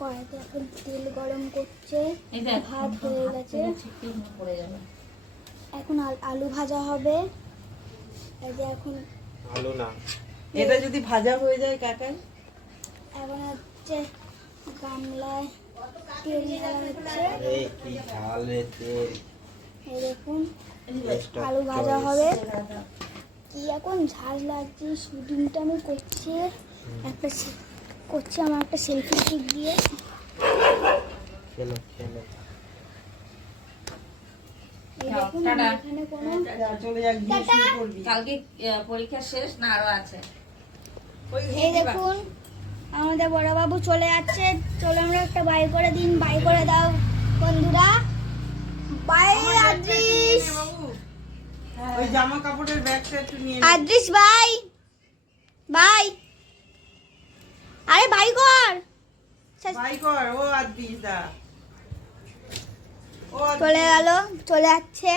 কড়াইতে এখন তেল গরম করছে, ভাত হয়ে গেছে, এখন আলু ভাজা হবে। এই যে এখন আলু না, এটা যদি ভাজা হয়ে যায় কাকাই, এখন হচ্ছে গামলায় তেল ঢালা হচ্ছে। এই কি ঝালে তেল। এই দেখুন আলু ভাজা হবে। কি এখন ঝাল লাগছে, শুটিংটা আমি করছি, আমার একটা সেলফি স্টিক দিয়ে। খেলো খেলো। এই দেখুন এখানে কোনো চলে যাক, দিয়ে শুরু করবি। কালকে পরীক্ষা শেষ না আরো আছে? এই দেখুন আমাদের বড় বাবু চলে যাচ্ছে। চলো আমরা একটা বাই করে দিন, বাই করে দাও বন্ধুরা। বাই আদ্রিস, ওই জামা কাপড়ের ব্যাগটা একটু নিয়ে নে। Adris bye bye. আরে বাই কর। বাই কর, ও আদিস দা, ও চলে গেল, চলে যাচ্ছে।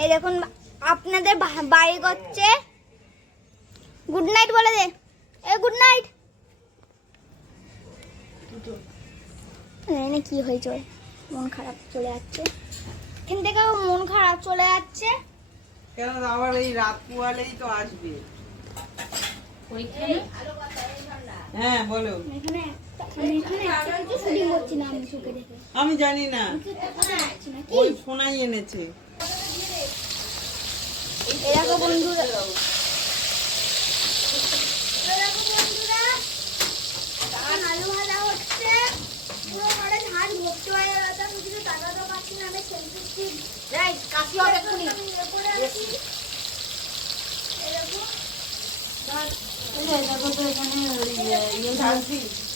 এই দেখুন আপনাদের বাই করছে। গুড নাইট বলে দে, এ গুড নাইট। জানি কি হয়েছে, ওর মন খারাপ চলে যাচ্ছে। এখান থেকেও মন খারাপ চলে যাচ্ছে। কেন আবার এই রাত পোয়ালেই তো আসবে। পরীক্ষা হ্যাঁ বলো। এখানে একটা কিছু শুটিং করছি না আমি চোখে দেখে। আমি জানি না, কি ওই ফোনাই এনেছে। এরকম বন্ধুরা, আলু ভাজা হচ্ছে, পুরো ঘরে ঝাড় ভর্তি হয়ে গেছে, আমি কিছু টাকা তো পাচ্ছি না, আমি সেলফি স্টিক কাশি হবে এক্ষুনি। দেখো তো এখানে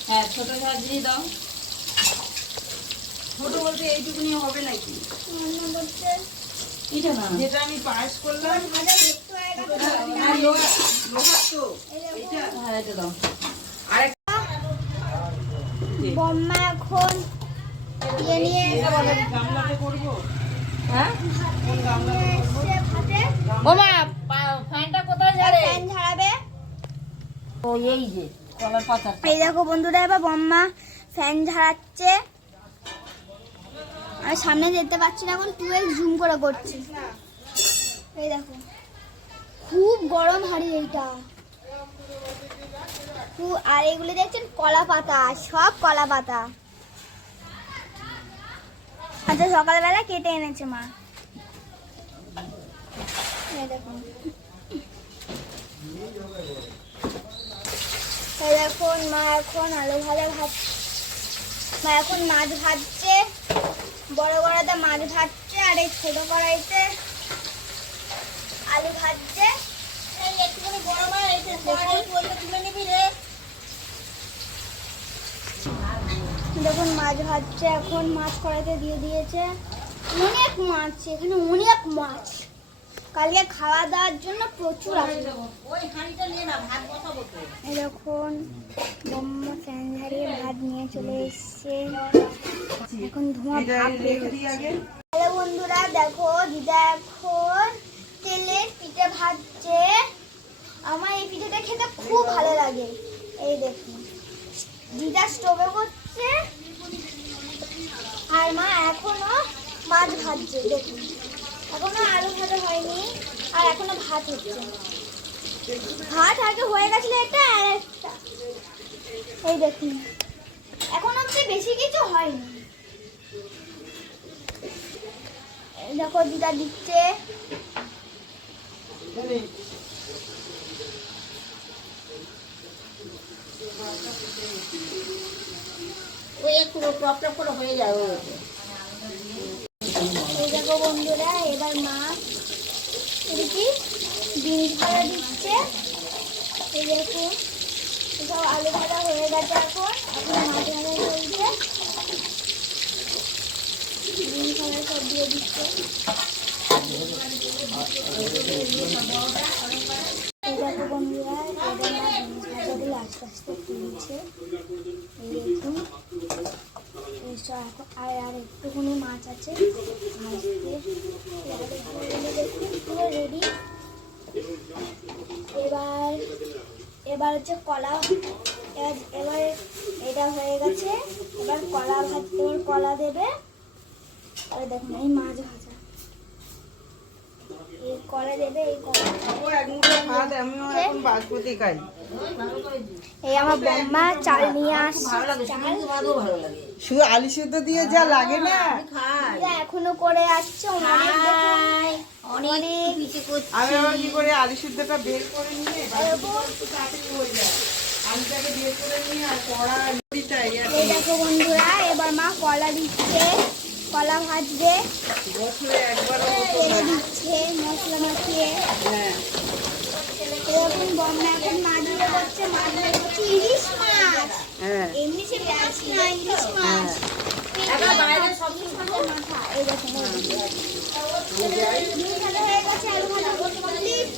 হ্যাঁ ছোট ঝাঁঝরি দাও। ছোট বলতে এইটুকুনি হবে নাকি? রান্না করছে, এটা না, যেটা আমি পায়েস করলাম, ভাজা ভর্তি হয়ে গেছে। লোহার তো এটা। হ্যাঁ এটা দাও। বম্মা এখন ইয়ে নিয়ে গামলাতে করবো। হ্যাঁ কোন গামলাতে করবো? এসে ভাতে ও মা ফ্যানটা কোথায় যাবে? ফ্যান ঝাড়াবে। ও এই যে কলার পাতা। এই দেখো বন্ধুরা, এবার বম্মা ফ্যান ঝাড়াচ্ছে। আমি সামনে যেতে পারছি না, এখন 2x জুম করে করছি। এই দেখো খুব গরম হাড়ি এইটা। আর এগুলো দেখছেন কলা পাতা, সব কলা পাতা। আচ্ছা সকালবেলা কেটে এনেছে মা। এই দেখুন, এই দেখুন মা এখন আলু ভাজা মা এখন মাছ ভাজছে। বড় কড়াইতে মাছ ভাজছে, আর এই ছোট কড়াইতে আলু ভাজছে। একটুখানি গরম হয় এই বলতে তুলে নিবি রে। দেখুন মাছ ভাজছে, এখন মাছ কড়াইতে দিয়ে দিয়েছে। অনেক মাছ, এখানে অনেক মাছ। কালকে খাওয়া দাওয়ার জন্য প্রচুর আছে। ওই হাঁড়িটা নিয়ে না, ভাত বসাবো তো। এরকম বম্মা ফ্যান ঝাড়িয়ে ভাত নিয়ে চলে এসছে। এখন ধোঁয়া ভাব বের হচ্ছে। হ্যালো বন্ধুরা, দেখো দিদা এখন তেলের পিঠে ভাজছে। আমার এই পিঠেটা খেতে খুব ভালো লাগে। এই দেখুন দিদা স্টোভে করছে, আর মা এখনো মাছ ভাজছে। দেখুন এখনো আলু ভাজা হয়নি, আর এখনো ভাত হচ্ছে। ভাত আগে হয়ে গেছিল এটা আর একটা। এই দেখুন এখন অবধি বেশি কিছু হয়নি। এই দেখো দিদা দিচ্ছে। ওই একটু টপ টপ করে হয়ে যাবে। এই দেখো বন্ধুরা, এবার মা এদিকে বিনস ভাজা দিচ্ছে। এই দেখুন সব আলু ভাজা হয়ে গেছে। এখন মাছ ভাজা চলছে, বিনস ভাজা সব দিয়ে দিচ্ছে। এই দেখো বন্ধুরা, এবার মা বিনস ভাজাগুলো আস্তে আস্তে তুলছে। এই দেখুন আর একটুখানি মাছ আছে ভাজতে। দেখুন পুরো রেডি। এবার হচ্ছে কলা। এবার এটা ভাজা হয়ে গেছে, এবার কলা দেবে। আর দেখুন এই মাছ ভাজা, এই কলা দেবে, এই কলা ও এক মুঠো ভাত আমিও এখন বাসমতি খাই। এই আমার বম্মা চাল নিয়ে আসছে, শুধু আলু সিদ্ধ দিয়ে যা লাগে না, দিদা এখনো করে আসছে, অনেক দেখুন, অনেক আমি আবার কি করে আলু সিদ্ধটা বের করে নিয়ে একটু তাড়াতাড়ি হয়ে যায়, আলুটাকে বের করে নিয়ে আর কড়া দিতাই এই দেখো বন্ধুরা, এবার মা কলা দিচ্ছে, কলা ভাজবে, বছরে একবার তেলে দিচ্ছে মশলা মাখিয়ে। হ্যাঁ এরকম বম্মা এখন মাছ দিয়ে করছে, মাছ দিয়ে করছে ইলিশ মাছ, হ্যাঁ এমনি সে মাছ না, ইলিশ মাছ। মাথা, এই দেখুন ডিম ভাজা হয়ে গেছে, আলু ভাজা complete,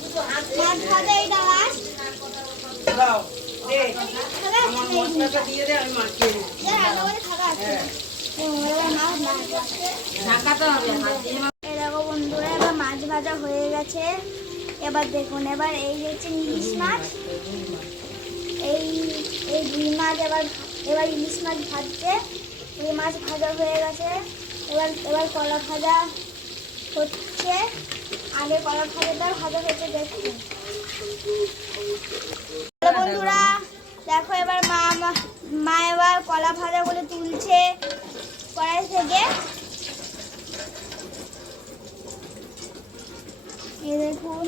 মাছ ভাজা এইটা last। দাও দে থাকা আমার আছে, মশলাটা দিয়ে দে আমি মাখিয়ে দিই। একেবারে থাকা আছে। এবার মাছ ভাজছে। এই দেখো বন্ধুরা, এবার মাছ ভাজা হয়ে গেছে। এবার দেখুন, এবার এই হচ্ছে ইলিশ মাছ, এই এই দুই মাছ এবার ইলিশ মাছ ভাজছে, এই মাছ ভাজা হয়ে গেছে। এবার কলা ভাজা হচ্ছে, আগে কলা ভাজাটা ভাজা হচ্ছে দেখুন। হ্যালো বন্ধুরা, দেখো এবার মা এবার কলা ভাজাগুলো তুলছে কড়াই থেকে। এই দেখুন,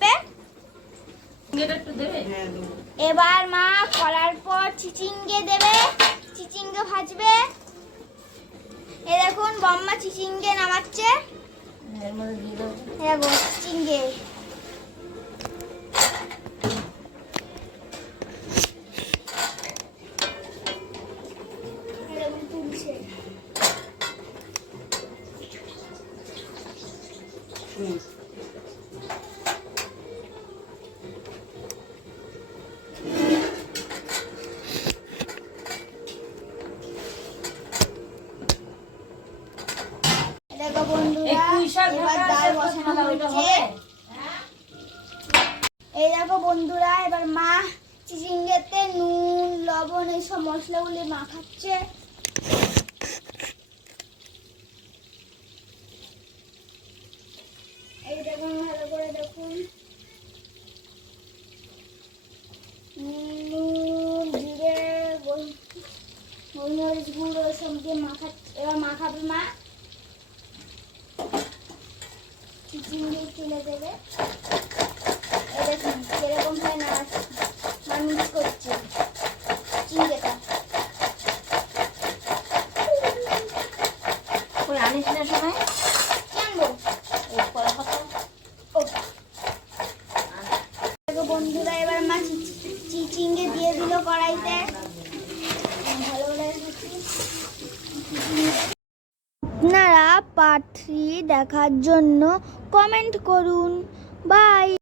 হ্যাঁ দেবো। এবার মা কলার পর চিচিঙ্গে দেবে, চিচিঙ্গে ভাজবে। এই দেখুন বম্মা চিচিঙ্গে নামাচ্ছে, দেখো চিচিঙ্গে। এরকম তুলছে। হুম। দেখো বন্ধুরা, এবার ডাল বসানো হচ্ছে। এই দেখো বন্ধুরা, এবার মা চিচিঙ্গেতে নুন লবণ এইসব মশলাগুলি মাখাচ্ছে। এই দেখুন, ভালো করে দেখুন, নুন জিরে গোলমরিচ গুঁড়ো সব দিয়ে এবার মাখাবে মা, চিচিঙ্গে তুলে দেবে। এই দেখুন কিরকম হয় না, মিক্স করছে চিচিঙ্গেটা। জানবো দেখো বন্ধুরা, এবার মা চিচিঙ্গে দিয়ে দিল কড়াইতে, ভালো করে আপনারা পার্ট 3 দেখার জন্য কমেন্ট করুন। বাই।